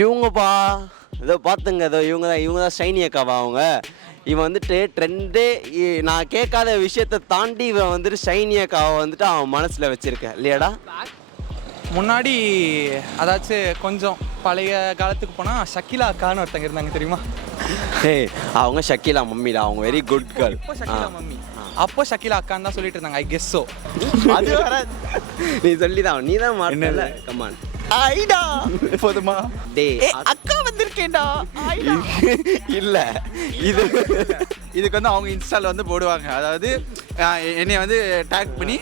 இவங்கப்பா ஏதோ பார்த்துங்க, ஏதோ இவங்க தான் ஷைனி அக்காவா அவங்க. இவன் வந்துட்டு ட்ரெண்டே நான் கேட்காத விஷயத்தை தாண்டி இவன் வந்துட்டு ஷைனி அக்காவை வந்துட்டு அவன் மனசில் வச்சுருக்கேன் இல்லையாடா? முன்னாடி அதாச்சும் கொஞ்சம் பழைய காலத்துக்கு போனால் ஷக்கிலா அக்கான்னு ஒருத்தங்க இருந்தாங்க தெரியுமா? அவங்க ஷக்கிலா மம்மிடா, அவங்க வெரி குட் கேர்ள். இப்போ ஷக்கிலா மம்மி, அப்போ ஷக்கிலா அக்கான்னு தான் சொல்லிட்டு இருந்தாங்க. I guess so. அது வர நீ சொல்லிதான், நீ தான் மாட்டல. கமான் ஐடா போதுமா? டே அக்கா வந்திருக்கேன்டா ஐடா. இல்லை இதுக்கு வந்து அவங்க இன்ஸ்டாவில் வந்து போடுவாங்க. அதாவது என்னை வந்து டேக் பண்ணி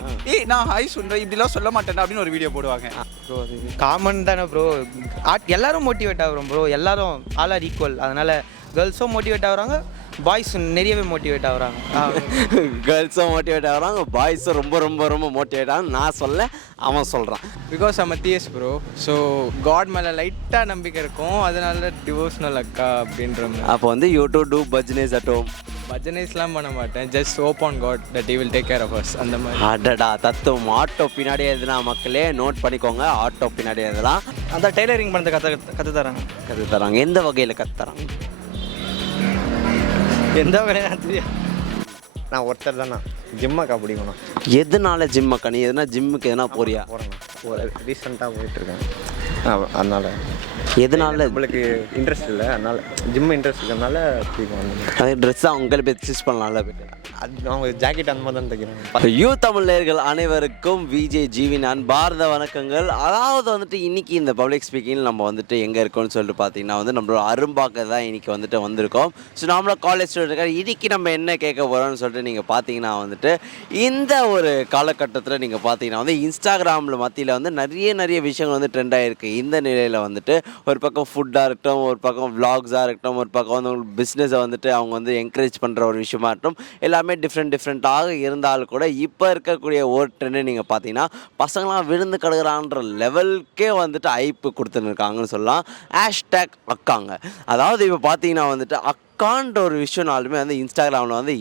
நான் ஹாய் சொல்கிறேன் இப்படிலாம் சொல்ல மாட்டேன் அப்படின்னு ஒரு வீடியோ போடுவாங்க. ப்ரோ அது காமன் தானே ப்ரோ. எல்லாரும் மோட்டிவேட் ஆகுறோம் ப்ரோ. எல்லாரும் ஆல் ஆர் ஈக்குவல். அதனால் கேர்ள்ஸும் மோட்டிவேட் ஆகுறாங்க, பாய்ஸும் நிறையவே மோட்டிவேட் ஆகுறாங்க. கேர்ள்ஸும் மோட்டிவேட் ஆகுறாங்க, பாய்ஸும் ரொம்ப ரொம்ப ரொம்ப மோட்டிவேட் ஆகும். நான் சொல்ல அவன் சொல்கிறான். பிகாஸ் நம்ம தியஸ் ப்ரோ. ஸோ காட் மேலே லைட்டாக நம்பிக்கை இருக்கும். அதனால டிவோஷனல் அக்கா அப்படின்றவங்க. அப்போ வந்து you do do bhajans at home. பஜனைஸ்லாம் பண்ண மாட்டேன். Just hope on God that he will take care of us. அந்த மாதிரி. அடடா தத்துவம். ஆட்டோ பின்னாடி எதுனா மக்களே நோட் பண்ணிக்கோங்க. ஆட்டோ பின்னாடி எதெல்லாம் அந்த டெய்லரிங் பண்ணுறது கற்று தராங்க. கற்று தராங்க. எந்த வகையில் கற்று தராங்க? எந்த வகையாக தெரியும். நான் ஒருத்தர் தானே ஜிம்மாக்கா பிடிக்கணும். எதனால ஜிம்மாக்கா? நீ எதுனா ஜிம்முக்கு எதனா போறியா? போகிறேன், ரீசெண்டாக போயிட்டுருக்கேன். அதனால் எதனால? நம்மளுக்கு இன்ட்ரெஸ்ட் இல்லை, அதனால் ஜிம் இன்ட்ரெஸ்ட் இருக்கிறதுனால பிடிக்கும். அது ட்ரெஸ்ஸை அவங்களே போய் ஸ்டிச் பண்ணலாம்ல. அது அவங்க ஜாக்கெட் அந்த மாதிரி தான் தைக்கிறாங்க. யூ தமிழர்கள் அனைவருக்கும் விஜய் ஜீவின் அன்பார்ந்த வணக்கங்கள். அதாவது வந்துட்டு இன்றைக்கி இந்த பப்ளிக் ஸ்பீக்கிங் நம்ம வந்துட்டு எங்கே இருக்கோம்னு சொல்லிட்டு பார்த்தீங்கன்னா வந்து நம்மளோட அரும்பாக்க தான் இன்றைக்கி வந்துட்டு வந்திருக்கோம். ஸோ நம்மளோட காலேஜ் ஸ்டூடெண்ட் இன்றைக்கி நம்ம என்ன கேட்க போகிறோம்னு சொல்லிட்டு நீங்கள் பார்த்தீங்கன்னா வந்துட்டு இந்த ஒரு காலகட்டத்தில் நீங்கள் பார்த்தீங்கன்னா வந்து இன்ஸ்டாகிராமில் மத்தியில் வந்து நிறைய விஷயங்கள் வந்து ட்ரெண்ட் ஆகிருக்கு. இந்த நிலையில் வந்துட்டு ஒரு பக்கம் ஃபுட்டாக இருக்கட்டும், ஒரு பக்கம் விளாக்ஸாக இருக்கட்டும், ஒரு பக்கம் வந்து உங்களுக்கு பிஸ்னஸை வந்துட்டு அவங்க வந்து என்கரேஜ் பண்ணுற ஒரு விஷயமா இருக்கட்டும், எல்லாமே டிஃப்ரெண்ட்டாக இருந்தாலும் கூட இப்போ இருக்கக்கூடிய ஒரு ட்ரெண்டு நீங்கள் பார்த்தீங்கன்னா பசங்களாம் விழுந்து கடுகிறான்ற லெவலுக்கே வந்துட்டு ஐப்பு கொடுத்துன்னு இருக்காங்கன்னு சொல்லலாம். ஹேஷ்டேக் அக்காங்க. அதாவது இப்போ பார்த்தீங்கன்னா வந்துட்டு அக்கான்ற ஒரு விஷயம்னாலுமே வந்து இன்ஸ்டாகிராமில் வந்து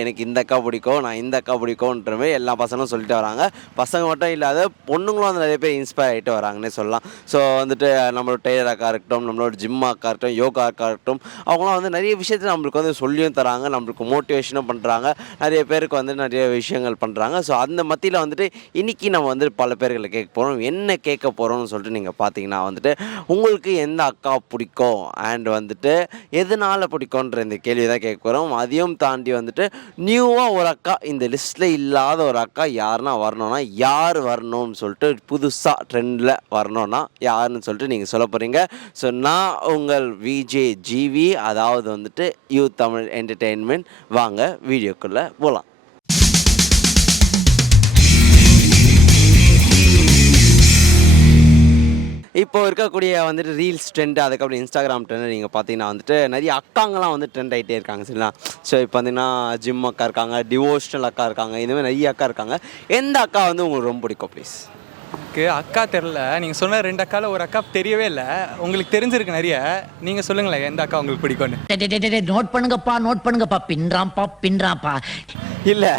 எனக்கு இந்த அக்கா பிடிக்கும், நான் இந்த அக்கா பிடிக்கும்ன்ற மாதிரி எல்லா பசங்களும் சொல்லிட்டு வராங்க. பசங்க மட்டும் இல்லாத பொண்ணுங்களும் வந்து நிறைய பேர் இன்ஸ்பயர் ஆகிட்டு வராங்கன்னே சொல்லலாம். ஸோ வந்துட்டு நம்மளோட டெய்லர் அக்கா இருக்கட்டும், நம்மளோட ஜிம் அக்கா இருக்கட்டும், யோகா அக்கா இருக்கட்டும், அவங்களாம் வந்து நிறைய விஷயத்தை நம்மளுக்கு வந்து சொல்லியும் தராங்க, நம்மளுக்கு மோட்டிவேஷனும் பண்ணுறாங்க, நிறைய பேருக்கு வந்து நிறைய விஷயங்கள் பண்ணுறாங்க. ஸோ அந்த மத்தியில் வந்துட்டு இன்றைக்கி நம்ம வந்து பல பேர்களை கேட்க போகிறோம். என்ன கேட்க போகிறோம்னு சொல்லிட்டு நீங்கள் பார்த்தீங்கன்னா வந்துட்டு உங்களுக்கு எந்த அக்கா பிடிக்கும் அண்ட் வந்துட்டு எதனால் பிடிக்கும் இந்த கேள்வி தான் கேட்க போகிறோம். அதையும் தாண்டி வந்துட்டு நியூவாக ஒரு அக்கா இந்த லிஸ்ட்டில் இல்லாத ஒரு அக்கா யாருன்னா வரணும்னா யார் வரணும்னு சொல்லிட்டு புதுசாக ட்ரெண்டில் வரணும்னா யாருன்னு சொல்லிட்டு நீங்கள் சொல்ல போகிறீங்க. ஸோ நான் உங்கள் விஜே ஜிவி, அதாவது வந்துட்டு யூ தமிழ் என்டர்டெயின்மெண்ட். வாங்க வீடியோக்குள்ளே போகலாம். இப்போ இருக்கக்கூடிய வந்துட்டு ரீல்ஸ் ட்ரெண்டு, அதுக்கப்புறம் இன்ஸ்டாகிராம் ட்ரெண்டு நீங்கள் பார்த்தீங்கன்னா வந்துட்டு நிறைய அக்காங்கெல்லாம் வந்து ட்ரெண்ட் ஆகிட்டே இருக்காங்க சரிங்களா. ஸோ இப்போ பார்த்தீங்கன்னா ஜிம் அக்கா இருக்காங்க, டிவோஷனல் அக்கா இருக்காங்க, இதுமாதிரி நிறைய அக்கா இருக்காங்க. எந்த அக்கா வந்து உங்களுக்கு ரொம்ப பிடிக்கும் ப்ளீஸ்? எனக்கு அக்கா தெரில. நீங்கள் சொன்ன 2 அக்காவில் ஒரு அக்கா தெரியவே இல்லை. உங்களுக்கு தெரிஞ்சிருக்கு நிறைய. நீங்கள் சொல்லுங்களேன் எந்த அக்கா உங்களுக்கு பிடிக்கும்னு. நோட் பண்ணுங்கப்பா பின்றாப்பா. இல்லை,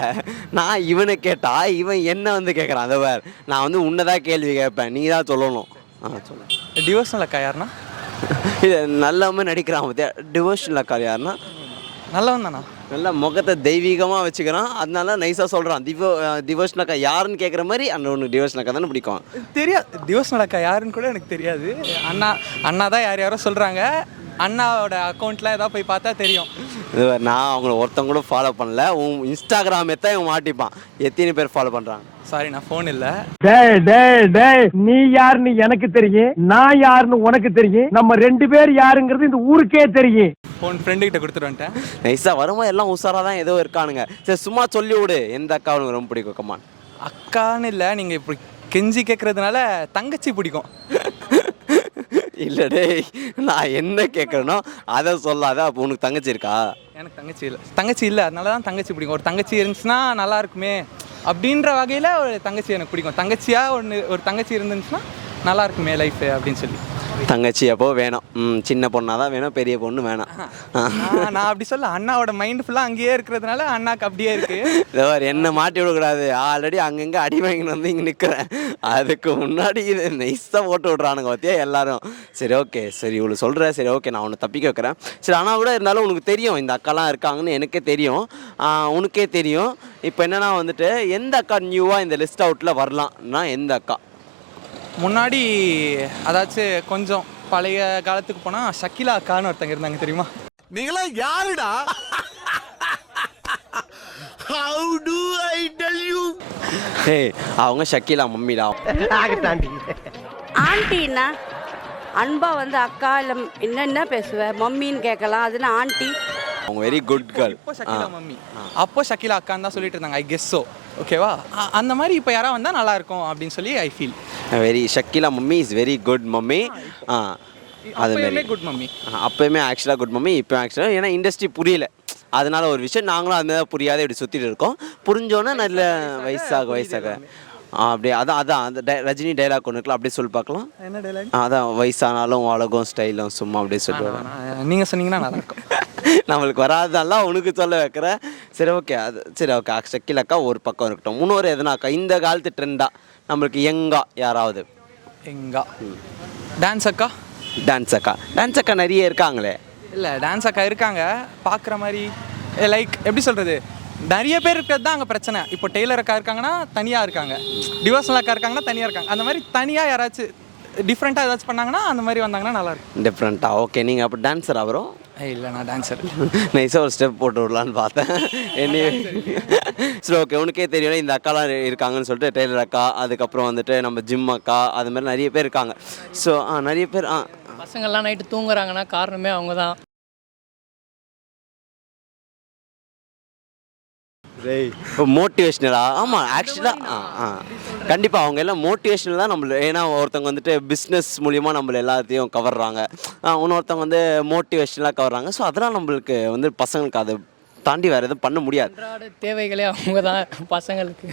நான் இவனை கேட்டா இவன் என்ன வந்து கேட்குறான். அதை வேறு நான் வந்து உன்னதான் கேள்வி கேட்பேன், நீ தான் சொல்லணும். சொல்லுங்கள். டிவோஷனல் அக்கா யாருன்னா? இல்லை நல்லவன் நடிக்கிறான் பார்த்தியா. டிவோஷனல் அக்கா யாருன்னா நல்லவன் தானா? நல்லா முகத்தை தெய்வீகமாக வச்சுக்கிறான், அதனால நைஸாக சொல்கிறான். டிவோஷனல் அக்கா யாருன்னு கேட்குற மாதிரி அந்த ஒன்று டிவோஷனல் அக்கா தானே பிடிக்கும். தெரியாது. டிவோஷனல் அக்கா யாருன்னு கூட எனக்கு தெரியாது. அண்ணா தான் யாரோ சொல்கிறாங்க. அண்ணாவோட அக்கௌண்ட்டில் ஏதாவது போய் பார்த்தா தெரியும். நான் அவங்கள ஒருத்தங்க கூட ஃபாலோ பண்ணல. உன் இன்ஸ்டாகிராம் எத்தான் இவன் மாட்டிப்பான். எத்தனை பேர் ஃபாலோ பண்ணுறாங்க? சாரி, நான் ஃபோன் இல்லை. நீ யாருன்னு எனக்கு தெரியும், நான் யாருன்னு உனக்கு தெரியும். நம்ம 2 பேர் யாருங்கிறது இந்த ஊருக்கே தெரியும். ஃபோன் ஃப்ரெண்டுக்கிட்ட கொடுத்துட்டு வந்துட்டேன். நைஸாக வரும்போது எல்லாம் உஷாராக தான் ஏதோ இருக்கானுங்க. சரி சும்மா சொல்லி விடு எந்த அக்கா உனக்கு ரொம்ப பிடிக்கும். கமான். அக்கான்னு இல்லை, நீங்கள் இப்படி கெஞ்சி கேட்குறதுனால தங்கச்சி பிடிக்கும். இல்லை டேய், நான் என்ன கேட்குறேனோ அதை சொல்லாத. அப்போ உனக்கு தங்கச்சி இருக்கா? எனக்கு தங்கச்சி இல்லை அதனால தான் தங்கச்சி பிடிக்கும். ஒரு தங்கச்சி இருந்துச்சுன்னா நல்லா இருக்குமே அப்படின்ற வகையில் ஒரு தங்கச்சி எனக்கு பிடிக்கும். தங்கச்சியாக ஒரு தங்கச்சி இருந்துச்சுன்னா நல்லா இருக்குமே லைஃபு அப்படின்னு சொல்லி. தங்கச்சி அப்போ வேணும். சின்ன பொண்ணாக தான் வேணும், பெரிய பொண்ணு வேணாம். நான் அப்படி சொல்ல, அண்ணாவோட மைண்ட் ஃபுல்லாக அங்கேயே இருக்கிறதுனால அண்ணாக்கு அப்படியே இருக்கு. இதோ என்ன மாட்டி விடக்கூடாது. ஆல்ரெடி அங்கங்கே அடி வாங்கின்னு வந்து இங்கே நிற்கிறேன். அதுக்கு முன்னாடி இது நைஸாக போட்டு விட்றானுங்க பார்த்தியா எல்லாரும். சரி ஓகே, சரி இவ்வளோ சொல்கிறேன், சரி ஓகே நான் உன்னை தப்பிக்க வைக்கிறேன். சரி ஆனால் கூட இருந்தாலும் உனக்கு தெரியும் இந்த அக்காலாம் இருக்காங்கன்னு எனக்கே தெரியும், உனக்கே தெரியும். இப்போ என்னென்னா வந்துட்டு எந்த அக்கா நியூவாக இந்த லிஸ்ட் அவுட்டில் வரலாம்னா எந்த அக்கா? முன்னாடி அதாச்சும் கொஞ்சம் பழைய காலத்துக்கு போனால் ஷக்கிலா அக்கான்னு ஒருத்தங்க இருந்தாங்க தெரியுமா? நீங்களா யாருடா? How do I tell you? அவங்க ஷக்கிலா மம்மிடா. ஆண்டின்னா அன்பா வந்து அக்கா இல்லை என்னென்ன பேசுவேன், மம்மின்னு கேட்கலாம், அதுனா ஆண்டி. அவங்க வெரி குட் கேர்ள். இப்போ ஷக்கிலா மம்மி, அப்போ ஷக்கிலா அக்கான்னு தான் சொல்லிட்டு இருந்தாங்க, ஐ கெஸ் ஸோ. ஓகேவா? அந்த மாதிரி இப்போ யாராவது வந்தால் நல்லா இருக்கும் அப்படின்னு சொல்லி I feel. Very Shakeela mummy is very good mummy. அதுமாரி குட் மம்மி. அப்போயுமே ஆக்சுவலாக குட் மம்மி, இப்போ ஆக்சுவலாக ஏன்னா இண்டஸ்ட்ரி புரியல, அதனால ஒரு விஷயம் நாங்களும் அது மாதிரி புரியாத இப்படி சுற்றிட்டு இருக்கோம். புரிஞ்சோன்னே நல்ல வயசாக அப்படியே அதான் அந்த ரஜினி டைலாக் ஒன்று இருக்குல்ல, அப்படியே சொல்லி பார்க்கலாம். என்ன டைலாக்? அதான் வயசானாலும் அழகும் ஸ்டைலும் சும்மா அப்படியே சொல்லுவாங்க. நீங்கள் சொன்னீங்கன்னா நல்லா இருக்கும். நம்மளுக்கு வராதெல்லாம் உனக்கு சொல்ல வைக்கிறேன். சரி ஓகே, அது சரி ஓகே. ஷக்கிலாக்கா ஒரு பக்கம் இருக்கட்டும். இன்னொரு எதுனாக்கா இந்த காலத்து ட்ரெண்டாக நம்மளுக்கு எங்கா யாராவது? எங்கா டான்ஸ் அக்கா. டான்ஸ் அக்கா நிறைய இருக்காங்களே. இல்லை, டான்ஸ் அக்கா இருக்காங்க பார்க்குற மாதிரி. லைக் எப்படி சொல்கிறது, நிறைய பேர் இருக்கிறது தான் அங்கே பிரச்சனை. இப்போ டெய்லர் அக்கா இருக்காங்கன்னா தனியாக இருக்காங்க, டிவோர்ஸில் அக்கா இருக்காங்கன்னா தனியாக இருக்காங்க. அந்த மாதிரி தனியாக யாராச்சும் டிஃப்ரெண்ட்டாக ஏதாச்சும் பண்ணாங்கன்னா அந்த மாதிரி வந்தாங்கன்னா நல்லாயிருக்கும். டிஃப்ரெண்ட்டாக ஓகே. நீங்கள் அப்போ டான்ஸரா வரும்? இல்லை, நான் டான்ஸர். நைஸாக ஒரு ஸ்டெப் போட்டு விடலான்னு பார்த்தேன். என்ன சரி ஓகே. உனக்கே தெரியும் இந்த அக்காலாம் இருக்காங்கன்னு சொல்லிட்டு, டெய்லர் அக்கா, அதுக்கப்புறம் வந்துட்டு நம்ம ஜிம் அக்கா, அது மாதிரி நிறைய பேர் இருக்காங்க. ஸோ நிறைய பேர் பசங்கள்லாம் நைட்டு தூங்குறாங்கன்னா காரணமே அவங்க தான். இப்போ மோட்டிவேஷ்னலா? ஆமாம் ஆக்சுவலாக கண்டிப்பாக அவங்க எல்லாம் மோட்டிவேஷ்னல் தான் நம்மள. ஏன்னா ஒருத்தவங்க வந்துட்டு பிஸ்னஸ் மூலிமா நம்மள எல்லாத்தையும் கவர்றாங்க, இன்னொருத்தவங்க வந்து மோட்டிவேஷ்னலாக கவர்றாங்க. ஸோ அதெல்லாம் நம்மளுக்கு வந்து பசங்களுக்கு அதை தாண்டி வேறு எதுவும் பண்ண முடியாது. தேவைகளே அவங்க தான் பசங்களுக்கு.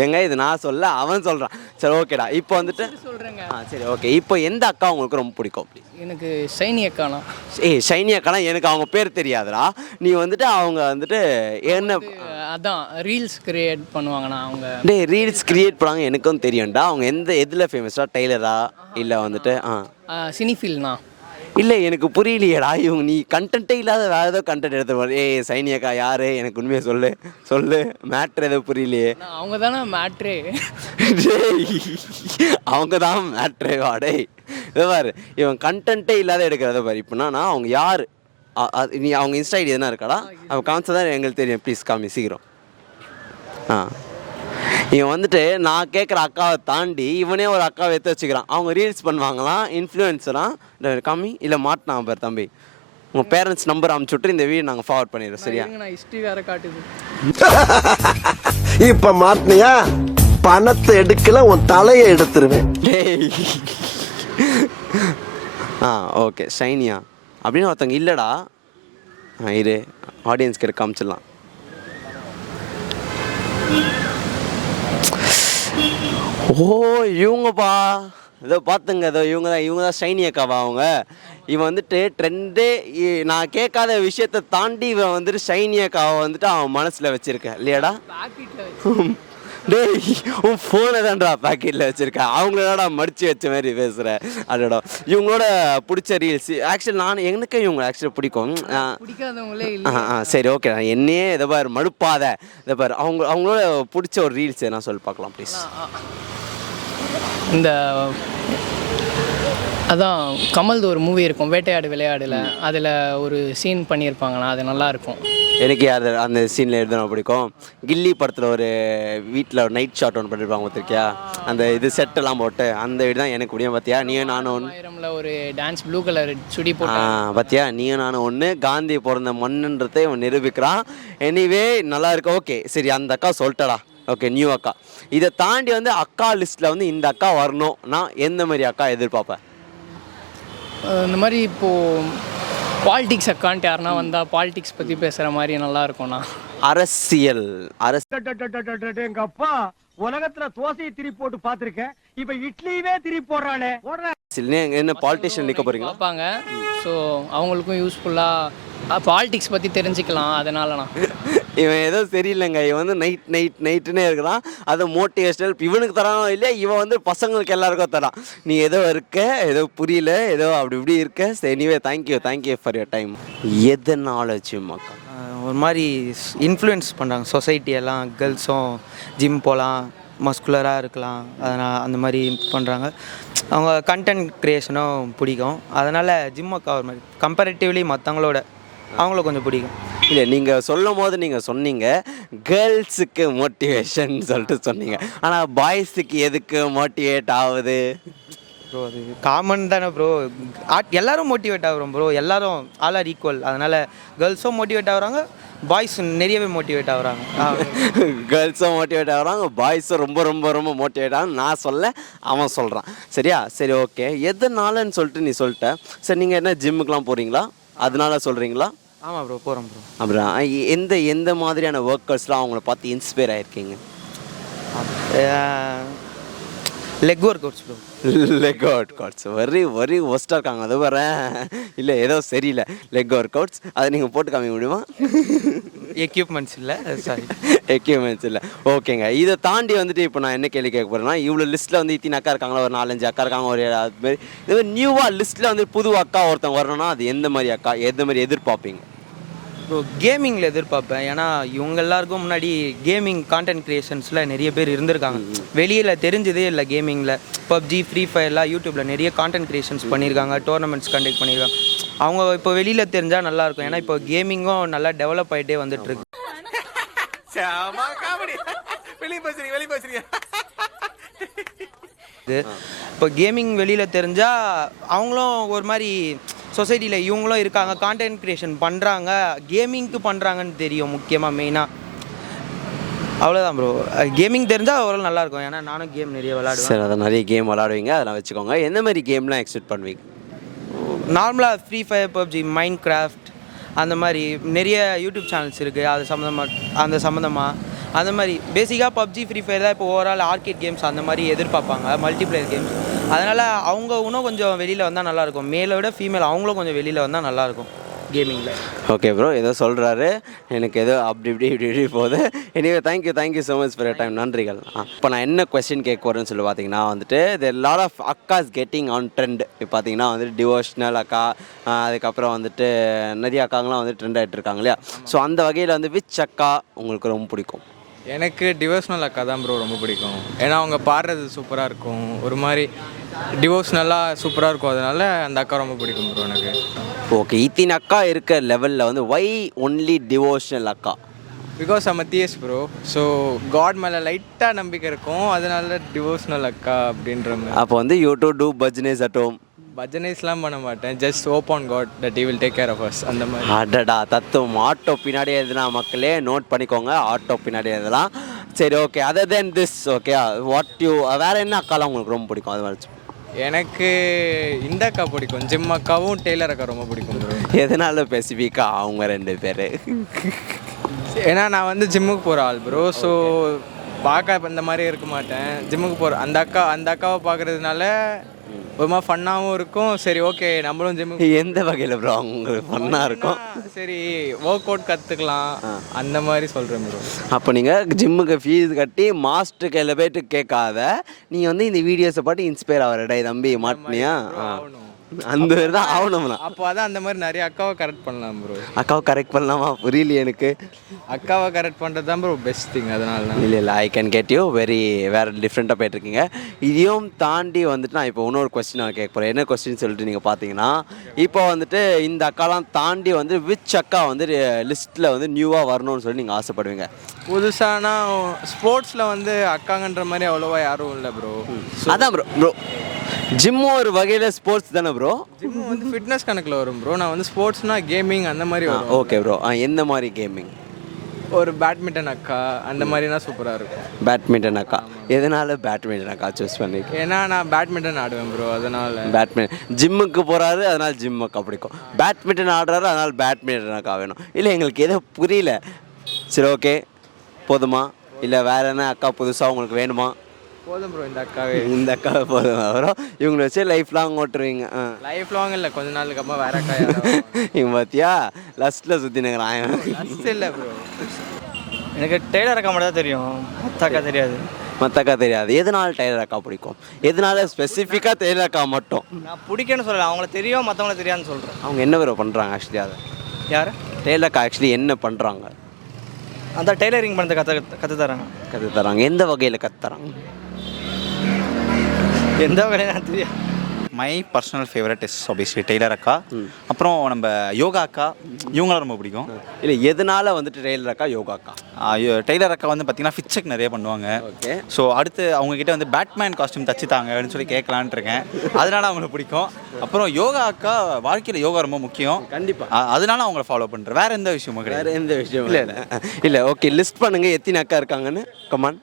ஏங்க இது நான் சொல்ல, அவன் சொல்கிறான். சரி ஓகேடா. இப்போ வந்துட்டு சொல்கிறேங்க. சரி ஓகே. இப்போ எந்த அக்கா உங்களுக்கு ரொம்ப பிடிக்கும்? எனக்கு ஷைனி அக்கானா. ஷைனி அக்கானா எனக்கு அவங்க பேர் தெரியாதுடா. நீ வந்துட்டு அவங்க வந்துட்டு என்ன அதான் ரீல்ஸ் கிரியேட் பண்ணுவாங்கண்ணா அவங்க. ரீல்ஸ் கிரியேட் பண்ணாங்க, எனக்கும் தெரியும்டா. அவங்க எதில் ஃபேமஸா? டெய்லரா இல்லை வந்துட்டு சினிஃபீல்னா? இல்லை எனக்கு புரியலையேடா. இவங்க நீ கண்டென்ட்டே இல்லாத வேறு ஏதோ கண்டென்ட் எடுத்து சைனி அக்கா யார் எனக்கு உண்மையை சொல்லு மேட்ரு எதோ புரியலையே. அவங்க தானே மேட்ரே. அவங்க தான் மேட்ரே வாடே. இதை பாரு, இவன் கண்டென்ட்டே இல்லாத எடுக்கிறத பாரு. இப்போனா அவங்க யார்? நீ அவங்க இன்ஸ்டா ஐடி எதுனா இருக்காடா? அவன் காமிச்சா தான் எங்களுக்கு தெரியும். ப்ளீஸ் காமி சீக்கிரம். இவன் வந்துட்டு நான் கேட்குற அக்காவை தாண்டி இவனே ஒரு அக்காவை எடுத்து வச்சுக்கிறான். அவங்க ரீல்ஸ் பண்ணுவாங்களாம், இன்ஃப்ளூயன்ஸராம். காமி இல்லை மாட்டினான் பேர் தம்பி. உங்கள் பேரண்ட்ஸ் நம்பர் அமுச்சு விட்டு இந்த வீடியோ நாங்கள் ஃபார்வர்ட் பண்ணிடுறோம். சரியா? நான் ஹிஸ்ட்ரி வேறு காட்டுது. இப்ப மாட்டினியா? பணத்தை எடுக்கல, உன் தலையை எடுத்துருவேன். ஓகே. ஷைனியா அப்படின்னு ஒருத்தவங்க இல்லைடா. இரு ஆடியன்ஸ் கிட்ட காமிச்சிடலாம். ஓ இவங்கப்பா, ஏதோ பார்த்துங்க, ஏதோ இவங்க தான் ஷைனி அக்காவா? அவங்க இவன் வந்துட்டு ட்ரெண்டே நான் கேட்காத விஷயத்தை தாண்டி இவன் வந்துட்டு ஷைனி அக்காவை வந்துட்டு அவன் மனசில் வச்சுருக்கேன் இல்லையாடா? டேய் உன் ஃபோனை தான்டா பேக்கெட்டில் வச்சுருக்கேன். அவங்களோட மடித்து வச்ச மாதிரி பேசுகிற. அதோட இவங்களோட பிடிச்ச ரீல்ஸ் ஆக்சுவலி எனக்கு இவங்க ஆக்சுவலி பிடிக்கும். பிடிக்காதவங்களே சரி ஓகே. நான் என்னையே இதை பாரு மடுப்பாத. இதை பாரு அவங்களோட பிடிச்ச ஒரு ரீல்ஸ் என்ன சொல்லி பார்க்கலாம் ப்ளீஸ். இந்த அதான் கமல்து ஒரு மூவி இருக்கும், வேட்டையாடு விளையாடல. அதில் ஒரு சீன் பண்ணியிருப்பாங்கண்ணா, அது நல்லாயிருக்கும். எனக்கு யார் அந்த சீனில் எழுதுனா பிடிக்கும்? கில்லி படத்தில் ஒரு வீட்டில் ஒரு நைட் ஷாட் ஒன்று பண்ணியிருப்பாங்க பார்த்துருக்கியா? அந்த இது செட்டெல்லாம் போட்டு அந்த வீடு தான் எனக்கு பிடிக்கும். பார்த்தியா நீயும் நானும் ஒன்று? ஆயிரம்ல ஒரு டான்ஸ் ப்ளூ கலர் சுடி போட்டு. பார்த்தியா நீயும் நானும் ஒன்று. காந்தி பிறந்த மண்ணுன்றதை இவன் நிரூபிக்கிறான். எனிவே நல்லா இருக்கு. ஓகே சரி, அந்த அக்கா சொல்லிட்டடா. ஓகே நியூ அக்கா. இதை தாண்டி வந்து அக்கா லிஸ்ட்டில் வந்து இந்த அக்கா வரணும், நான் எந்த மாதிரி அக்கா எதிர்பார்ப்பேன்? இந்த மாதிரி இப்போது பாலிடிக்ஸ் அக்கான்ட்டு யாருன்னா வந்தால் பாலிடிக்ஸ் பற்றி பேசுகிற மாதிரி நல்லா இருக்கும்ண்ணா. அரசியல் எங்க அப்பா உலகத்துல தோசையை திரி போட்டு பாத்திருக்கேன், இப்ப இட்லியவே திரி போடுறானே. என்ன பாலிட்டிஷியன் நிற்க போகிறீங்களா? பார்ப்பாங்க. ஸோ அவங்களுக்கும் யூஸ்ஃபுல்லாக பாலிடிக்ஸ் பற்றி தெரிஞ்சுக்கலாம். அதனாலண்ணா இவன் ஏதோ சரியில்லைங்க, இவன் வந்து நைட்டுன்னே இருக்கிறான். அது மோட்டிவேஷனல் இவனுக்கு தரானோ இல்லையா, இவன் வந்து பசங்களுக்கு எல்லாருக்கும் தரான். நீ ஏதோ இருக்க, ஏதோ புரியல, ஏதோ அப்படி இப்படி இருக்க. சரி, anyway thank you for your time. எதனால ஜிம்மாக்கா? ஒரு மாதிரி இன்ஃப்ளூயன்ஸ் பண்ணுறாங்க சொசைட்டியெல்லாம். கேர்ள்ஸும் ஜிம் போகலாம், மஸ்குலராக இருக்கலாம், அதனால் அந்த மாதிரி பண்ணுறாங்க. அவங்க கண்டென்ட் க்ரியேஷனும் பிடிக்கும். அதனால் ஜிம் அக்கா ஒரு மாதிரி கம்பேரிட்டிவ்லி மற்றவங்களோட அவங்கள கொஞ்சம் பிடிக்கும். இல்லை, நீங்கள் சொல்லும் போது நீங்கள் சொன்னீங்க கேர்ள்ஸுக்கு மோட்டிவேஷன் சொல்லிட்டு சொன்னீங்க. ஆனால் பாய்ஸுக்கு எதுக்கு மோட்டிவேட் ஆகுது? ப்ரோ அது காமன் தானே ப்ரோ. எல்லோரும் மோட்டிவேட் ஆகுறோம் ப்ரோ. எல்லோரும் ஆல் ஆர் ஈக்குவல். அதனால் கேர்ள்ஸும் மோட்டிவேட் ஆகுறாங்க, பாய்ஸும் நிறையவே மோட்டிவேட் ஆகுறாங்க. கேர்ள்ஸும் மோட்டிவேட் ஆகுறாங்க, பாய்ஸும் ரொம்ப ரொம்ப ரொம்ப மோட்டிவேட் ஆகும். நான் சொல்ல, அவன் சொல்கிறான். சரியா? சரி, ஓகே. எதனாலன்னு சொல்லிட்டு நீ சொல்லிட்ட. சரி, நீங்கள் என்ன ஜிம்முக்கெலாம் போகிறீங்களா? அதனால சொல்கிறீங்களா? ஆமாம் ப்ரோ, போகிறோம் ப்ரோ. அப்புறம் எந்த மாதிரியான ஒர்க்கர்ஸ்லாம் அவங்கள பார்த்து இன்ஸ்பயர் ஆகிருக்கீங்க? Leg workouts bro. Leg workouts very ஒஸ்ட்டாக இருக்காங்க. அது வர இல்லை, ஏதோ சரியில்லை. லெக் ஒர்க் அவுட்ஸ் அதை நீங்கள் போட்டு காமிக்க முடியுமா? எக்யூப்மெண்ட்ஸ் இல்லை, சாரி, எக்யூப்மெண்ட்ஸ் இல்லை. ஓகேங்க. இதை தாண்டி வந்துட்டு இப்போ நான் என்ன கேள்வி கேட்க போகிறேன்னா, இவ்வளோ லிஸ்ட்டில் வந்து இத்தனை அக்கா இருக்காங்களா, ஒரு 4-5 அக்கா இருக்காங்க, ஒரு அது மாதிரி இது நியூவாக லிஸ்ட்டில் வந்து புது அக்கா ஒருத்தவங்க வரணும்னா அது எந்த மாதிரி அக்கா, எந்த மாதிரி எதிர்பார்ப்பீங்க? ப்ரோ கேமிங்கில் எதிர்பார்ப்பேன். ஏன்னா இவங்க எல்லாருக்கும் முன்னாடி கேமிங் கான்டென்ட் க்ரியேஷன்ஸில் நிறைய பேர் இருந்திருக்காங்க. வெளியில் தெரிஞ்சதே இல்லை கேமிங்கில். பப்ஜி, ஃப்ரீ ஃபயர்லாம் யூடியூப்பில் நிறைய கான்டென்ட் க்ரியேஷன்ஸ் பண்ணியிருக்காங்க, டோர்னமெண்ட்ஸ் கண்டக்ட் பண்ணியிருக்காங்க. அவங்க இப்போ வெளியில் தெரிஞ்சால் நல்லாயிருக்கும். ஏன்னா இப்போ கேமிங்கும் நல்லா டெவலப் ஆகிட்டே வந்துட்டுருக்கு. இப்போ கேமிங் வெளியில் தெரிஞ்சால் அவங்களும் ஒரு மாதிரி சொசைட்டியில் இவங்களும் இருக்காங்க, கான்டென்ட் க்ரியேஷன் பண்ணுறாங்க, கேமிங்க்கு பண்ணுறாங்கன்னு தெரியும். முக்கியமாக மெயினாக அவ்வளோதான் ப்ரோ. கேமிங் தெரிஞ்சால் அவ்வளோ நல்லாயிருக்கும். ஏன்னா நானும் கேம் நிறைய விளாடுவேன். சரி, அதை நிறைய கேம் விளாடுவீங்க, அதெல்லாம் வச்சுக்கோங்க. எந்த மாதிரி கேம்லாம் எக்ஸ்பெக்ட் பண்ணுவீங்க? நார்மலாக free fire, PUBG, mind craft, அந்த மாதிரி நிறைய யூடியூப் சேனல்ஸ் இருக்குது. அது சம்மந்தமாக அந்த மாதிரி பேசிக்காக பப்ஜி, ஃப்ரீ ஃபயர் தான் இப்போ ஓவரால் ஆர்கேட் கேம்ஸ் அந்த மாதிரி எதிர்பார்ப்பாங்க, மல்டிப்ளேயர் கேம்ஸ். அதனால் அவங்க இன்னும் கொஞ்சம் வெளியில் வந்தால் நல்லாயிருக்கும். மேலை விட ஃபீமேல் அவங்களும் கொஞ்சம் வெளியில் வந்தால் நல்லாயிருக்கும் கேமிங்கில். ஓகே ப்ரோ, ஏதோ சொல்கிறாரு, எனக்கு ஏதோ அப்படி இப்படி போகுது. Anyway thank you so much for your time. நன்றிகள். இப்போ நான் என்ன கொஸ்டின் கேட்க போகிறேன்னு சொல்லி பார்த்தீங்கன்னா வந்துட்டு தேர் லாட் ஆஃப் அக்காஸ் கெட்டிங் ஆன் ட்ரெண்ட். இப்போ பார்த்தீங்கன்னா வந்துட்டு டிவோஷனல் அக்கா, அதுக்கப்புறம் வந்துட்டு நிறைய அக்காங்களாம் வந்து ட்ரெண்ட் ஆகிட்டு இருக்காங்க இல்லையா? ஸோ அந்த வகையில் வந்து விச் அக்கா உங்களுக்கு ரொம்ப பிடிக்கும்? எனக்கு டிவோஷனல் அக்கா தான் ப்ரோ ரொம்ப பிடிக்கும். ஏன்னா அவங்க பாடுறது சூப்பராக இருக்கும், ஒரு மாதிரி டிவோஷனலாக சூப்பராக இருக்கும். அதனால அந்த அக்கா ரொம்ப பிடிக்கும் ப்ரோ எனக்கு. ஓகே, இத்தின் அக்கா இருக்க லெவலில் வந்து ஒய் ஒன்லி டிவோஷனல் அக்கா? Because I'm theist bro. So God மேலே லைட்டாக நம்பிக்கை இருக்கும், அதனால டிவோஷனல் அக்கா அப்படின்ற மாதிரி. அப்போ வந்து you do do bhajans at home? பஜனைஸ்லாம் பண்ண மாட்டேன், just hope on God that he will take care of us, அந்த மாதிரி. அடடா, தத்துவம். ஆட்டோ பின்னாடி எதுனா மக்களே நோட் பண்ணிக்கோங்க, ஆட்டோ பின்னாடி எதுலாம். சரி, okay. Other then this, okay, what you வேறு என்ன அக்காலாம் உங்களுக்கு ரொம்ப பிடிக்கும்? அது மாதிரி எனக்கு இந்த அக்கா பிடிக்கும், ஜிம் அக்காவும் டெய்லர் அக்கா ரொம்ப பிடிக்கும் ப்ரோ. எதனால ஸ்பெசிஃபிக்காக அவங்க 2 பேர்? ஏன்னா நான் வந்து ஜிம்முக்கு போகிற ஆள் ப்ரோ. ஸோ பார்க்க இந்த மாதிரி இருக்க மாட்டேன். ஜிம்முக்கு போகிற அந்த அக்காவை பார்க்குறதுனால ஒரு மாதிரி ஃபன்னாகவும் இருக்கும். சரி, ஓகே, நம்மளும் ஜிம்முக்கு. எந்த வகையில் ப்ரோ உங்களுக்கு ஃபன்னாக இருக்கும்? சரி, ஒர்க் அவுட் கற்றுக்கலாம், அந்த மாதிரி சொல்கிறேன் ப்ரோ. அப்போ நீங்கள் ஜிம்முக்கு ஃபீஸ் கட்டி மாஸ்டர் கையில் போய்ட்டு கேட்காத, நீங்கள் வந்து இந்த வீடியோஸை பாட்டு இன்ஸ்பயர் ஆகிறடா தம்பி மாட்டினியா? அந்த மாதிரி தான் ஆகணும்னா. அப்போ அதான் அந்த மாதிரி நிறைய அக்காவை கரெக்ட் பண்ணலாம் ப்ரோ. அக்காவை கரெக்ட் பண்ணலாமா? புரியலையே எனக்கு. அக்காவை கரெக்ட் பண்ணுறது தான் ப்ரோ பெஸ்ட் திங். அதனால தான். இல்லை, ஐ கேன் கெட் யூ வேறு டிஃப்ரெண்ட்டாக போயிட்டுருக்கீங்க. இதையும் தாண்டி வந்துட்டு நான் இப்போ இன்னொரு கொஸ்டின் நான் கேட்க போகிறேன். என்ன கொஸ்டின் சொல்லிட்டு நீங்கள் பார்த்தீங்கன்னா, இப்போ வந்துட்டு இந்த அக்காலாம் தாண்டி வந்து விச் அக்கா வந்து லிஸ்ட்டில் வந்து நியூவாக வரணும்னு சொல்லி நீங்கள் ஆசைப்படுவீங்க? புதுசானா ஸ்போர்ட்ஸில் வந்து அக்காங்கன்ற மாதிரி அவ்வளோவா யாரும் இல்லை ப்ரோ. அதான் ப்ரோ, ஜிம்மும் ஒரு வகையில் ஸ்போர்ட்ஸ் தானே ப்ரோ? ஜிம் வந்து ஃபிட்னஸ் கணக்கில் வரும் ப்ரோ. நான் வந்து ஸ்போர்ட்ஸ்னால் கேமிங் அந்த மாதிரி வரும். ஓகே ப்ரோ, எந்த மாதிரி கேமிங்? ஒரு பேட்மிண்டன் அக்கா அந்த மாதிரினா சூப்பராக இருக்கும். பேட்மிண்டன் அக்கா. எதனால பேட்மிண்டன் அக்கா சூஸ் பண்ணி? ஏன்னா நான் பேட்மிண்டன் ஆடுவேன் ப்ரோ, அதனால. ஜிம்முக்கு போகிறாரு, அதனால் ஜிம் அக்கா பிடிக்கும். பேட்மிண்டன் ஆடுறாரு, அதனால் பேட்மிண்டன் அக்கா வேணும். இல்லை, எங்களுக்கு எதோ புரியல. சரி, ஓகே, போதுமா? இல்லை வேறு என்ன அக்கா புதுசாக உங்களுக்கு வேணுமா? போதும் ப்ரோ இந்த அக்காவே. இந்த அக்காவை போதும் அப்புறம் இவங்களை வச்சு லைஃப் லாங் ஓட்டுருவீங்க. லைஃப் லாங் இல்லை, கொஞ்ச நாளுக்கு அப்புறம் வேற அக்கா இவன் பார்த்தியா லஸ்ட்டில் சுற்றினுங்கிறான். இல்லை ப்ரோ. எனக்கு டெய்லர் அக்கா மட்டும் தான் தெரியும், மற்ற அக்கா தெரியாது. மற்ற அக்கா தெரியாது. எதனால டெய்லர் அக்கா பிடிக்கும்? எதனால ஸ்பெசிஃபிக்காக டெய்லர் அக்கா மட்டும்? நான் பிடிக்குன்னு சொல்லலை, அவங்கள தெரியும் மற்றவங்கள தெரியாதுன்னு சொல்கிறேன். அவங்க என்ன ப்ரோ பண்ணுறாங்க ஆக்சுவலி? அதை யார்? டெய்லர் அக்கா ஆக்சுவலி என்ன பண்ணுறாங்க? அந்த டெய்லரிங் பண்ணுறது கற்று தராங்க. கற்று தராங்க. எந்த வகையில் கற்று தராங்க? எந்த வகையில நான் தெரியும். My personal favourite is obviously Taylor அக்கா. அப்புறம் நம்ம யோகா அக்கா, இவங்களாம் ரொம்ப பிடிக்கும். இல்லை எதனால வந்துட்டு டெய்லர் அக்கா யோகா அக்கா? டெய்லர் அக்கா வந்து பார்த்தீங்கன்னா ஃபிட் செக் நிறைய பண்ணுவாங்க. ஓகே. ஸோ அடுத்து அவங்கக்கிட்ட வந்து பேட்மேன் காஸ்டியூம் தச்சுத்தாங்க அப்படின்னு சொல்லி கேட்கலான்ட்டு இருக்கேன். அதனால அவங்களுக்கு பிடிக்கும். அப்புறம் யோகா அக்கா வாழ்க்கையில் யோகா ரொம்ப முக்கியம். கண்டிப்பாக. அதனால அவங்கள ஃபாலோ பண்ணுறேன். வேற எந்த விஷயமும் வேறு கிடையாது. எந்த விஷயம் இல்லை இல்லை இல்லை. ஓகே, லிஸ்ட் பண்ணுங்கள் எத்தனை அக்கா இருக்காங்கன்னு. கமான்.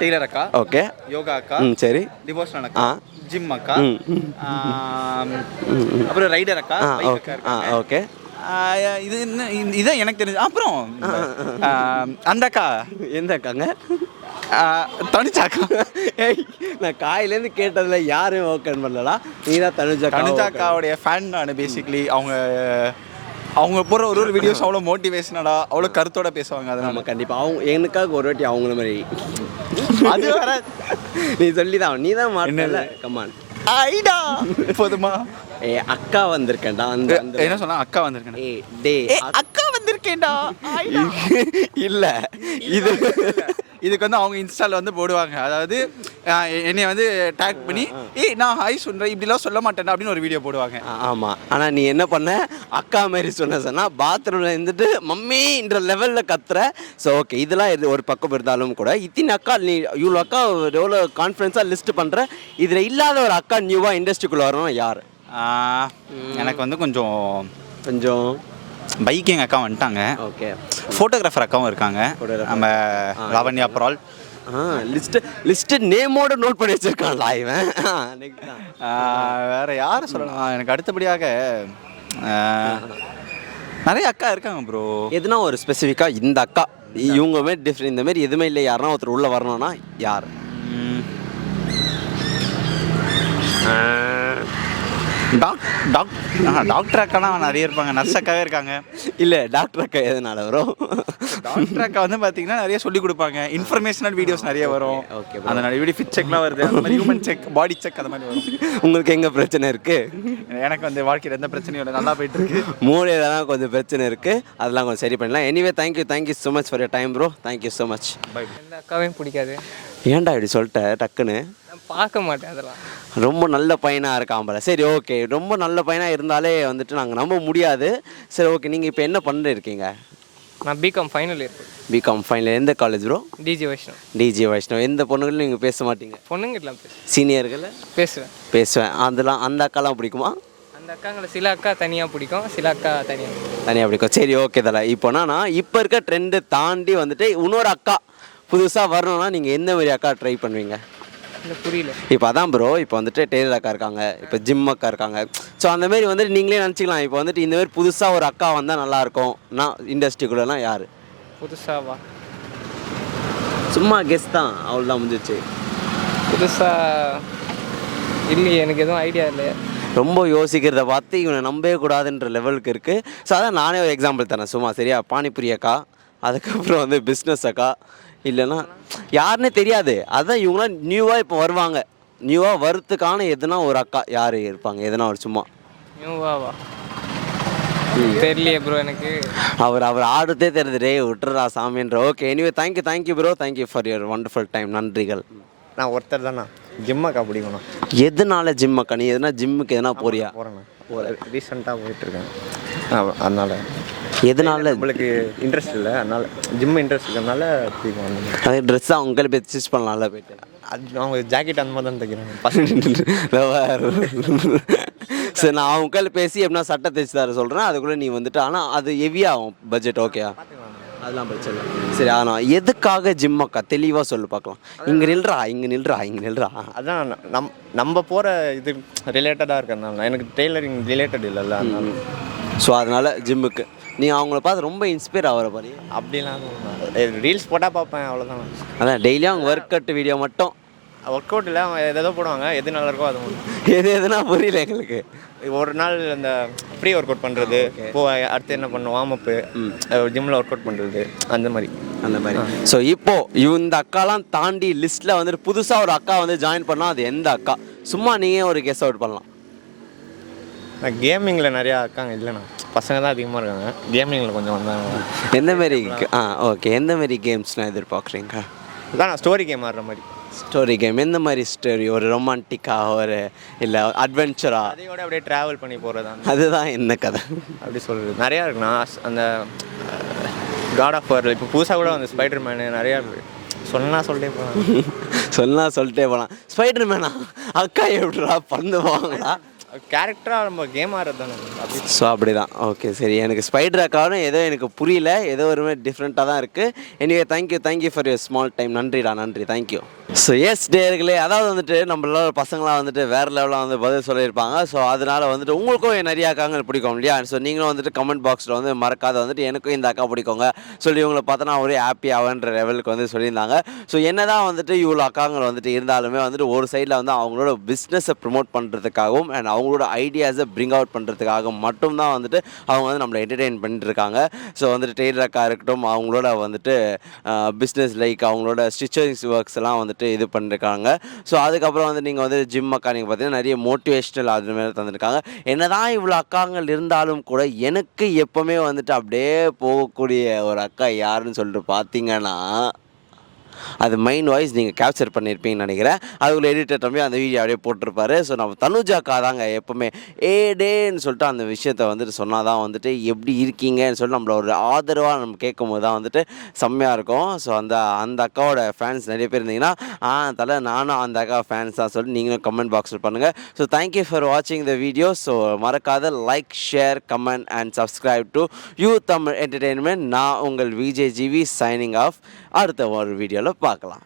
டெய்லர் அக்கா, ஓகே, யோகா அக்கா, சரி, டிவோஷனல் அக்கா, ஜிம் அக்கா, அப்புறம் ரைடர் அக்கா, bike அக்கா இருக்காங்க. ஓகே. இது இதான் எனக்கு தெரிஞ்சு. அப்புறம் அந்த அக்கா எந்த அக்காங்க? தனுஜாக்கா. ஏய், நான் காயிலேருந்து கேட்டதில்ல, யாரும் ஓகே பண்ணலடா. நீ தான் தனுஜாக்காவுடைய ஃபேன் நான் பேசிக்கலி. அவங்க போகிற ஒரு வீடியோஸ் அவ்வளோ மோட்டிவேஷனடா, அவ்வளோ கருத்தோட பேசுவாங்க. அதனால நம்ம கண்டிப்பாக அவங்க எனக்காக ஒரு வாட்டி அவங்கள மாதிரி அது வேற. நீ சொல்லி தான், நீ தான் மாட்டல. கமான். ஐடா போதுமா? ஏ அக்கா வந்திருக்கேன்டா. அந்த என்ன சொன்னா? அக்கா வந்திருக்கேன். ஏ டே அக்கா வந்திருக்கேன்டா. இல்ல இதுக்கு வந்து அவங்க இன்ஸ்டால வந்து போடுவாங்க. அதாவது என்னை வந்து டேக் பண்ணி நான் ஹாய் சொல்றேன் இப்படிலாம் சொல்ல மாட்டேன்டா அப்படின்னு ஒரு வீடியோ போடுவாங்க. ஆமாம். ஆனால் நீ என்ன பண்ண, அக்கா மாதிரி சொன்னா பாத்ரூமில் இருந்துட்டு மம்மின்ற லெவலில் கத்துற. ஸோ ஓகே, இதெல்லாம் இது ஒரு பக்கம் இருந்தாலும் கூட இத்தனை அக்கா நீ இவ்வளோ அக்கா எவ்வளோ கான்ஃபிடன்ஸாக லிஸ்ட் பண்ணுற. இதில் இல்லாத ஒரு அக்கா நியூவாக இண்டஸ்ட்ரிக்குள்ளே வரணும் யார்? எனக்கு வந்து கொஞ்சம் பைக்கிங் அக்கா வந்துட்டாங்க. ஓகே. ஃபோட்டோகிராஃபர் அக்காவும் இருக்காங்க. நம்ம லாவண்யா பரால். லிஸ்ட்டு நேமோட நோட் பண்ணி வச்சிருக்கான்ல இவன். வேற யாரை சொல்லலாம்? எனக்கு அடுத்தபடியாக நிறைய அக்கா இருக்காங்க ப்ரோ. எதுனா ஒரு ஸ்பெசிஃபிக்காக இந்த அக்கா இவங்க டிஃப்ரெண்ட் இந்த மாதிரி எதுவுமே இல்லை, யாருன்னா ஒருத்தர் உள்ளே வரணும்னா யார்? டாக்டர் அக்கானா நிறைய இருப்பாங்க. நர்ஸ் அக்காவே இருக்காங்க. இல்லை டாக்டர் அக்கா எதனால வரும்? டாக்டர் அக்கா வந்து பார்த்தீங்கன்னா நிறைய சொல்லி கொடுப்பாங்க. இன்ஃபர்மேஷனல் வீடியோஸ் நிறைய வரும். ஓகே. அந்த நிறைய வீடியோ ஃபிட் செக்லாம் வருது. அந்த மாதிரி ஹியூமன் செக், பாடி செக் அந்த மாதிரி வரும். உங்களுக்கு எங்கே பிரச்சனை இருக்குது? எனக்கு வந்து வாழ்க்கையில் எந்த பிரச்சனையும் இல்லை, நல்லா போயிட்டு இருக்கு. மூளையில தான் கொஞ்சம் பிரச்சனை இருக்குது, அதெல்லாம் கொஞ்சம் சரி பண்ணலாம். Anyway thank you so much for your time bro. Thank you so much. Bye. எந்த அக்காவையும் பிடிக்காது. ஏன்டா இப்படி சொல்லிட்ட டக்குன்னு? நான் பார்க்க மாட்டேன் அதெல்லாம். ரொம்ப நல்ல பையனாக இருக்கான் போல. சரி ஓகே, ரொம்ப நல்ல பையனாக இருந்தாலே வந்துட்டு நாங்கள் நம்ப முடியாது. சரி ஓகே, நீங்கள் இப்போ என்ன பண்ணிட்டு இருக்கீங்க? நான் BCom final year. BCom final. எந்த college bro? DG Vaishnav. DG Vaishnav. எந்த பொண்ணுகளும் நீங்கள் பேச மாட்டீங்க? பொண்ணுங்கிட்டலாம் சீனியர்களை பேசுவேன். அதெல்லாம் அந்த அக்காலாம் பிடிக்குமா? அந்த அக்காங்களை சில அக்கா தனியாக பிடிக்கும், சில அக்கா தனியாக பிடிக்கும். சரி ஓகே தல. இப்போனா இப்போ இருக்க ட்ரெண்டு தாண்டி வந்துட்டு இன்னொரு அக்கா புதுசாக வரணும்னா நீங்கள் எந்த மாதிரி அக்கா ட்ரை பண்ணுவீங்க? இல்லை புரியல. இப்போ அதான் ப்ரோ, இப்போ வந்துட்டு டெய்லர் அக்கா இருக்காங்க, இப்போ ஜிம் அக்கா இருக்காங்க. ஸோ அந்த மாதிரி வந்துட்டு நீங்களே நினச்சிக்கலாம், இப்போ வந்துட்டு இந்த மாதிரி புதுசாக ஒரு அக்கா வந்தால் நல்லாயிருக்கும் நான் இண்டஸ்ட்ரிக்குள்ளலாம் யார்? புதுசாவா? சும்மா கெஸ் தான், அவ்வளோதான் முடிஞ்சிச்சு. புதுசாக இல்லையே, எனக்கு எதுவும் ஐடியா இல்லை. ரொம்ப யோசிக்கிறத பார்த்து இவனை நம்பவே கூடாதுன்ற லெவலுக்கு இருக்குது. ஸோ அதான் நானே ஒரு எக்ஸாம்பிள் தரேன் சும்மா. சரியா? பானிபுரி அக்கா, அதுக்கப்புறம் வந்து பிஸ்னஸ் அக்கா, இல்லைன்னா யாருன்னே தெரியாது. அதான் இவங்களாம் நியூவாக இப்போ வருவாங்க. நியூவாக வரத்துக்கான எதுனா ஒரு அக்கா யார் இருப்பாங்க? எதுனா ஒரு சும்மா நியூவாவா? தெரியலையே ப்ரோ எனக்கு. அவர் ஆடுறதே தெரியுது. விட்டுறா சாமின்ற. Okay, anyway thank you bro. Thank you for your wonderful time. நன்றிகள். நான் ஒருத்தர் தானே ஜிம் அக்கா பிடிக்கணும். எதனால ஜிம் அக்கா? நீ எதுனா ஜிம்முக்கு எதனா போறியா? போகிறேண்ணா, ரீசெண்டாக போயிட்டுருக்கேன். அதனால் எதனால? நம்மளுக்கு இன்ட்ரெஸ்ட் இல்லை, அதனால் ஜிம் இன்ட்ரெஸ்ட் இருக்கிறதுனால பிடிக்கும். அது ட்ரெஸ் அவங்க போய் ஸ்டிச் பண்ணலாம்ல போயிட்டு. அது அவங்க ஜாக்கெட் அந்த மாதிரி தான் தைக்கிறாங்க. சரி, நான் அவங்க கையில் பேசி எப்படின்னா சட்டை தைச்சு தர சொல்கிறேன். அதுக்குள்ளே நீ வந்துட்டு, ஆனால் அது ஹெவியாகும் பட்ஜெட். ஓகேயா? அதெல்லாம் பிரச்சனை இல்லை. சரி, ஆனால் எதுக்காக ஜிம் அக்கா தெளிவாக சொல்லு பார்க்கலாம். இங்கே நில்றா. அதான் நம்ம போகிற இது ரிலேட்டடாக இருக்கிறதுனால. எனக்கு டெய்லரிங் ரிலேட்டட் இல்லைல்ல, அதனால ஸோ அதனால் ஜிம்முக்கு நீங்கள் அவங்கள பார்த்து ரொம்ப இன்ஸ்பயர் ஆகிற மாதிரி. அப்படிலாம் ரீல்ஸ் போட்டால் பார்ப்பேன் அவ்வளோதான். அதான் டெய்லியும் அவங்க ஒர்க் அவுட் வீடியோ மட்டும். ஒர்க் அவுட் இல்லை, அவங்க எதோ போடுவாங்க, எது நல்லா இருக்கோ அது மட்டும். எதுனா புரியல எங்களுக்கு. ஒரு நாள் அந்த ஃப்ரீ ஒர்க் அவுட் பண்ணுறது, இப்போ அடுத்து என்ன பண்ணுவோம், வார்ம் அப்பு, ஜிம்மில் ஒர்க் அவுட் பண்ணுறது, அந்த மாதிரி. ஸோ இப்போது இந்த அக்காலாம் தாண்டி லிஸ்ட்டில் வந்துட்டு புதுசாக ஒரு அக்கா வந்து ஜாயின் பண்ணால் அது எந்த அக்கா? சும்மா நீங்கள் ஒரு கெஸ் அவுட் பண்ணலாம். கேமிங்கில் நிறையா இருக்காங்க, இல்லைண்ணா பசங்க தான் அதிகமாக இருக்காங்க. கேமிங்கில் கொஞ்சம் வந்தாங்க. எந்த மாரி ஓகே, எந்த மாரி கேம்ஸ்லாம் எதிர்பார்க்குறீங்க? அதான் ஸ்டோரி கேம் ஆடுற மாதிரி. ஸ்டோரி கேம் எந்த மாதிரி ஸ்டோரி? ஒரு ரொமான்டிக்காக, ஒரு இல்லை அட்வென்ச்சரா? அதையோட அப்படியே ட்ராவல் பண்ணி போகிறது. அதுதான் என்ன கதை அப்படி சொல்கிறது நிறையா இருக்குண்ணா. அந்த காட் ஆஃப் வார், இப்போ புதுசாக கூட வந்து ஸ்பைடர் மேனு நிறையா சொன்னால் சொல்லிட்டே போகலாம். ஸ்பைடர் மேனா அக்கா எப்படிடா பண்ணுவாங்களா? கேரக்டராக நம்ம கேம் ஆடுறது தானே. ஸோ அப்படி தான். ஓகே சரி, எனக்கு ஸ்பைடர் அக்காவும் ஏதோ எனக்கு புரியல, ஏதோ ஒரு மாதிரி டிஃப்ரெண்ட்டாக தான் இருக்குது. Anyway thank you for your small time. நன்றிடா, நன்றி, தேங்க்யூ. ஸோ எஸ் டேர்களே, அதாவது வந்துட்டு நம்மளால பசங்களாம் வந்துட்டு வேறு லெவலில் வந்து பதில் சொல்லியிருப்பாங்க. ஸோ அதனால் வந்துட்டு உங்களுக்கும் நிறையா அக்காங்கள் பிடிக்கும் இல்லையா? ஸோ நீங்களும் வந்துட்டு கமெண்ட் பாக்ஸில் வந்து மறக்காத வந்துட்டு எனக்கும் இந்த அக்கா பிடிக்குங்க சொல்லி இவங்களை பார்த்தா ஒரே ஹாப்பி ஆகுன்ற லெவலுக்கு வந்து சொல்லியிருந்தாங்க. ஸோ என்ன தான் வந்துட்டு இவ்வளோ அக்காங்கள் வந்துட்டு இருந்தாலுமே வந்துட்டு ஒரு சைடில் வந்து அவங்களோட பிஸ்னஸை ப்ரொமோட் பண்ணுறதுக்காகவும் அண்ட் அவங்களோட ஐடியாஸை பிரிங் அவுட் பண்ணுறதுக்காக மட்டும்தான் வந்துட்டு அவங்க வந்து நம்மளை என்டர்டெயின் பண்ணிட்டு இருக்காங்க. ஸோ வந்துட்டு டெய்லர் அக்கா இருக்கட்டும், அவங்களோட வந்துட்டு பிஸ்னஸ் லைக் அவங்களோட ஸ்டிச்சிங்ஸ் ஒர்க்ஸ் எல்லாம் வந்துட்டு இது பண்ணிருக்காங்க. ஸோ அதுக்கப்புறம் வந்து நீங்கள் வந்து ஜிம் அக்கா நீங்கள் பார்த்தீங்கன்னா நிறைய மோட்டிவேஷ்னல் அது மாதிரி தந்துருக்காங்க. என்னதான் இவ்வளோ அக்காங்கள் இருந்தாலும் கூட எனக்கு எப்போவுமே வந்துட்டு அப்படியே போகக்கூடிய ஒரு அக்கா யாருன்னு சொல்லிட்டு பார்த்தீங்கன்னா அது மைண்ட் வாய்ஸ் நீங்கள் கேப்சர் பண்ணியிருப்பீங்கன்னு நினைக்கிறேன். அதுக்குள்ள எடிட்டர் தம்பி அந்த வீடியோ அப்படியே போட்டிருப்பாரு. ஸோ நம்ம தனுஜாக்கா தாங்க எப்போவுமே டேன்னு சொல்லிட்டு அந்த விஷயத்தை வந்துட்டு சொன்னால் தான் வந்துட்டு எப்படி இருக்கீங்கன்னு சொல்லிட்டு நம்மள ஒரு ஆதரவாக நம்ம கேட்கும் போது தான் வந்துட்டு செம்மையாக இருக்கும். ஸோ அந்த அக்காவோட ஃபேன்ஸ் நிறைய பேர் இருந்தீங்கன்னா தலை நானும் அந்த அக்கா ஃபேன்ஸ் தான் சொல்லிட்டு நீங்களும் கமெண்ட் பாக்ஸில் பண்ணுங்கள். ஸோ தேங்க்யூ ஃபார் வாட்சிங் த வீடியோ. ஸோ மறக்காத like, share, comment and subscribe to you Tamil entertainment. நான் உங்கள் விஜய் ஜிவி சைனிங் ஆஃப். அடுத்த ஒரு வீடியோவில் பார்க்கலாம்.